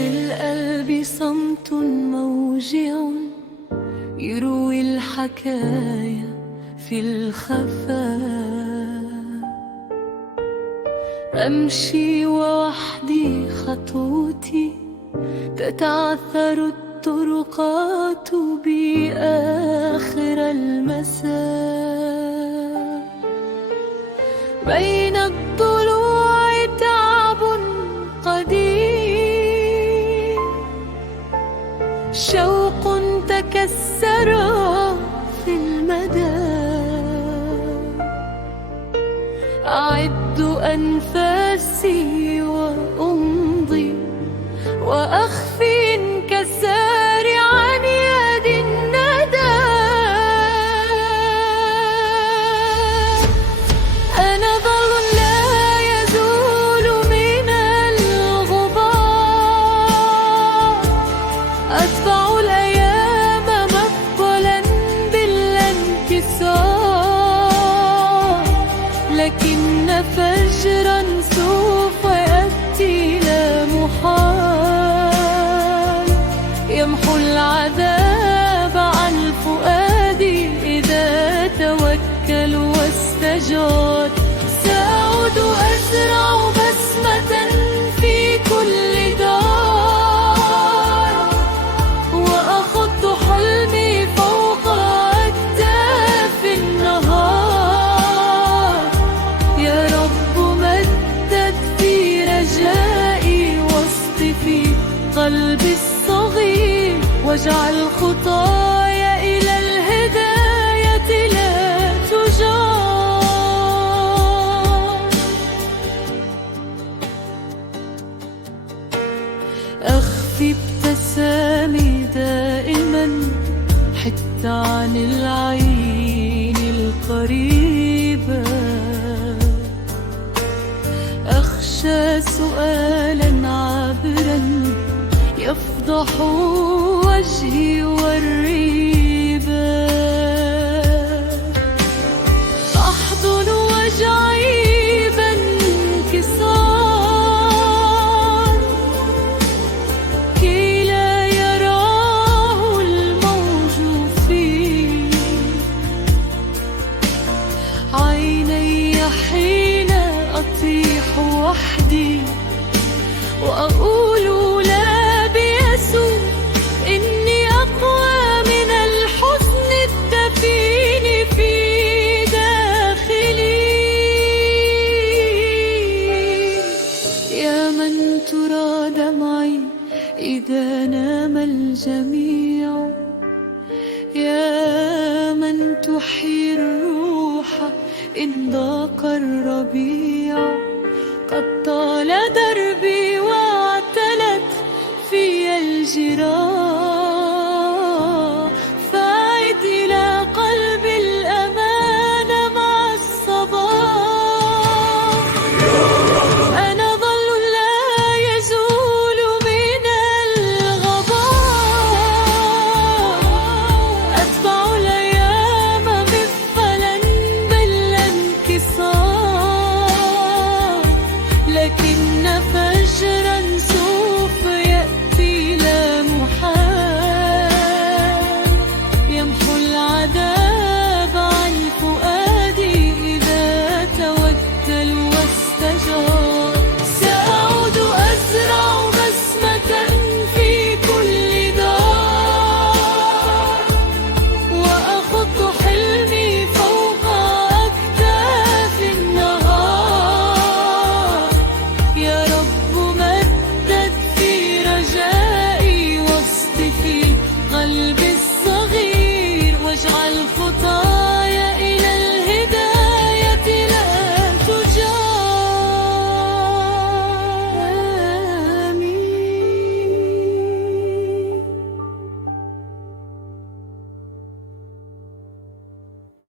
في القلب صمت موجع يروي الحكايا في الخفاء. أمشي ووحدي خطوتي تتعثر الطرقات بي آخر المساء. بين الضلوع تعب قديم، شوق تكسر في المدى. أعد أنفاسي وأمضي وأخفي انكسار عن يد الندى. أنا ظل لا يزول من الغبار، أتبع الأيام مثقلا بالانكسار. لكن فجرا سوف يأتي لا محال، يمحو العذاب عن فؤادي إذا توكل واستجاد. سأعود أزرع بسمة في كل دار، وأخط حلمي فوق أكتاف النهار. يا رب مدد في رجائي واصطفي قلبي الصغير، واجعل خطايا إلى الهداية لا تجار. أخفي ابتسامي دائما حتى عن العين القريبة. أخشى سؤالا عابرا يفضح وجهي والريبة. أحضن وجعي بانكسار كي لا يراه الموج فيه عيني حين أطيح وحدي وأقول لا بيسوع إني أقوى من الحزن الدفين في داخلي. يا من ترى دمعي إذا نام الجميع، يا من تحيي الروح إن ضاق الربيع. قد طال دربي